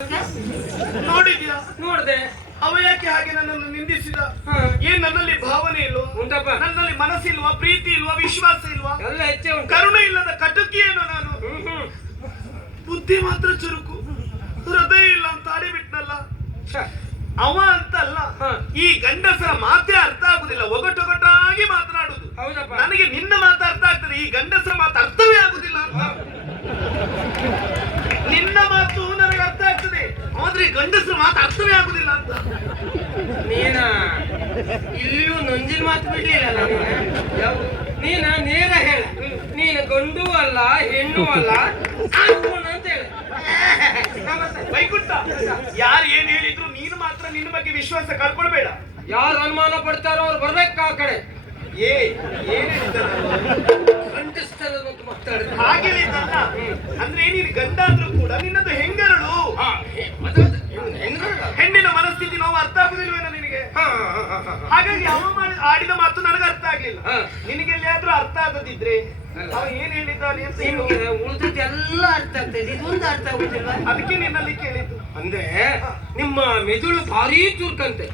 ನೋಡಿದ್ಯಾ? ನೋಡ್ದೆ. ಅವ ಯಾಕೆ ಹಾಗೆ ನನ್ನನ್ನು ನಿಂದಿಸಿದ? ಏನ್ ನನ್ನಲ್ಲಿ ಭಾವನೆ ಇಲ್ವಾ? ಉಂಟಪ್ಪ. ನನ್ನಲ್ಲಿ ಮನಸ್ಸಿಲ್ವಾ? ಪ್ರೀತಿ ಇಲ್ವಾ? ವಿಶ್ವಾಸ ಇಲ್ವಾ? ಎಲ್ಲ ಹೆಚ್ಚೆ ಉಂಟು. ಕರುಣೆ ಇಲ್ಲದ ಕಟುಕಿಯೇನು ನಾನು? ಬುದ್ಧಿ ಮಾತ್ರ ಚುರುಕು, ಹೃದಯ ಇಲ್ಲ ಅಂತ ಆಡಿಬಿಟ್ನಲ್ಲ. ಅವ ಅಂತಲ್ಲ, ಈ ಗಂಡಸರ ಮಾತೇ ಅರ್ಥ ಆಗುದಿಲ್ಲ, ಒಗಟೊಗಟಾಗಿ ಮಾತನಾಡುದು. ಹೌದಪ್ಪ. ನನಗೆ ನಿನ್ನ ಮಾತು ಅರ್ಥ ಆಗ್ತದೆ, ಈ ಗಂಡಸರ ಮಾತು ಅರ್ಥವೇ ಆಗುದಿಲ್ಲ ಅಂತ. ನಿನ್ನ ಮಾತು ನನಗೆ ಅರ್ಥ ಆಗ್ತದೆ, ಆದ್ರೆ ಈ ಗಂಡಸರ ಮಾತು ಅರ್ಥವೇ ಆಗುದಿಲ್ಲ ಅಂತ. ನೀನ ಇಲ್ಲಿಯೂ ನೊಂಜಿನ ಮಾತು ಬಿಡ್ಲಿಲ್ಲ. ನೀನ ನೇರ ಹೇಳ, ನೀನು ಗಂಡು ಅಲ್ಲ ಹೆಣ್ಣು ಅಲ್ಲ ಅಂತ ಹೇಳ. ವೈಕುಂಠ, ಯಾರು ಏನ್ ಹೇಳಿದ್ರು ನೀನು ಮಾತ್ರ ನಿನ್ನ ಬಗ್ಗೆ ವಿಶ್ವಾಸ ಕಳ್ಕೊಳ್ಬೇಡ. ಯಾರು ಅನುಮಾನ ಪಡ್ತಾರೋ ಅವ್ರು ಬರ್ಬೇಕು ಆ ಕಡೆ. ಏನ್ ಹಾಗೇನಿದ್ದಲ್ಲ ಅಂದ್ರೆ ನೀನು ಗಂಡ ಆದ್ರೂ ಕೂಡ ನಿನ್ನದು ಹೆಂಗರಳು. ಹೆಣ್ಣಿನ ಮನಸ್ಥಿತಿ ನಾವು ಅರ್ಥ ಆಗುದಿಲ್ವೇನೋ ನಿನಗೆ? ಹಾಗಾಗಿ ಅವ ಆಡಿದ ಮಾತು ನನಗೆ ಅರ್ಥ ಆಗ್ಲಿಲ್ಲ. ನಿನಗೆಲ್ಲಿಯಾದ್ರೂ ಅರ್ಥ ಆಗದಿದ್ರೆ ಅವ ಏನ್ ಹೇಳಿದ್ದಾನೆ ಅಂತ ಉಳಿದದ್ದೆಲ್ಲ ಅರ್ಥ ಆಗ್ತದೆ, ಇದೊಂದು ಅರ್ಥ ಆಗುದಿಲ್ಲ. ಅದಕ್ಕೆ ನಿನ್ನಲ್ಲಿ ಕೇಳಿದ್ದು. ಅಂದ್ರೆ ನಿಮ್ಮ ಮೆದುಳು ಭಾರಿ ಚುರುಕಂತೆ.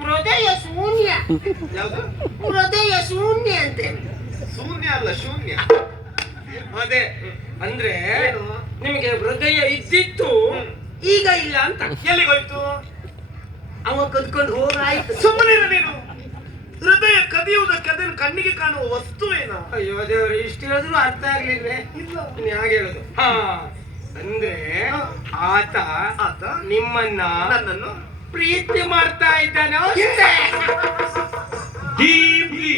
ಹೃದಯ ಶೂನ್ಯ. ಯಾವುದು? ಹೃದಯ ಶೂನ್ಯ ಅಂತೆ. ಶೂನ್ಯ ಅಲ್ಲ, ಶೂನ್ಯ. ಅದೇ ಅಂದ್ರೆ ನಿಮಗೆ ಹೃದಯ ಇದ್ದಿತ್ತು, ಈಗ ಇಲ್ಲ ಅಂತ. ಎಲ್ಲಿಗೋಯ್ತು? ಅವ ಕದ್ಕೊಂಡು ಹೋಗಾಯ್ತು. ಸುಮ್ಮನೆ ನೀನು. ಹೃದಯ ಕದಿಯುವುದಕ್ಕೆ ಅದನ್ನು ಕಣ್ಣಿಗೆ ಕಾಣುವ ವಸ್ತುವೇನ? ಅಯ್ಯೋ ದೇವ್ರು, ಇಷ್ಟು ಹೇಳಿದ್ರು ಅರ್ಥ ಆಗ್ಲಿಲ್ವೇ? ಇಲ್ಲ. ಹೇಗೆ ಹೇಳುದು? ಅಂದ್ರೆ ಆತ ನಿಮ್ಮನ್ನ ನನ್ನನ್ನು ಪ್ರೀತಿ ಮಾಡ್ತಾ ಇದ್ದಾನೆ. ದೀಪ್ತಿ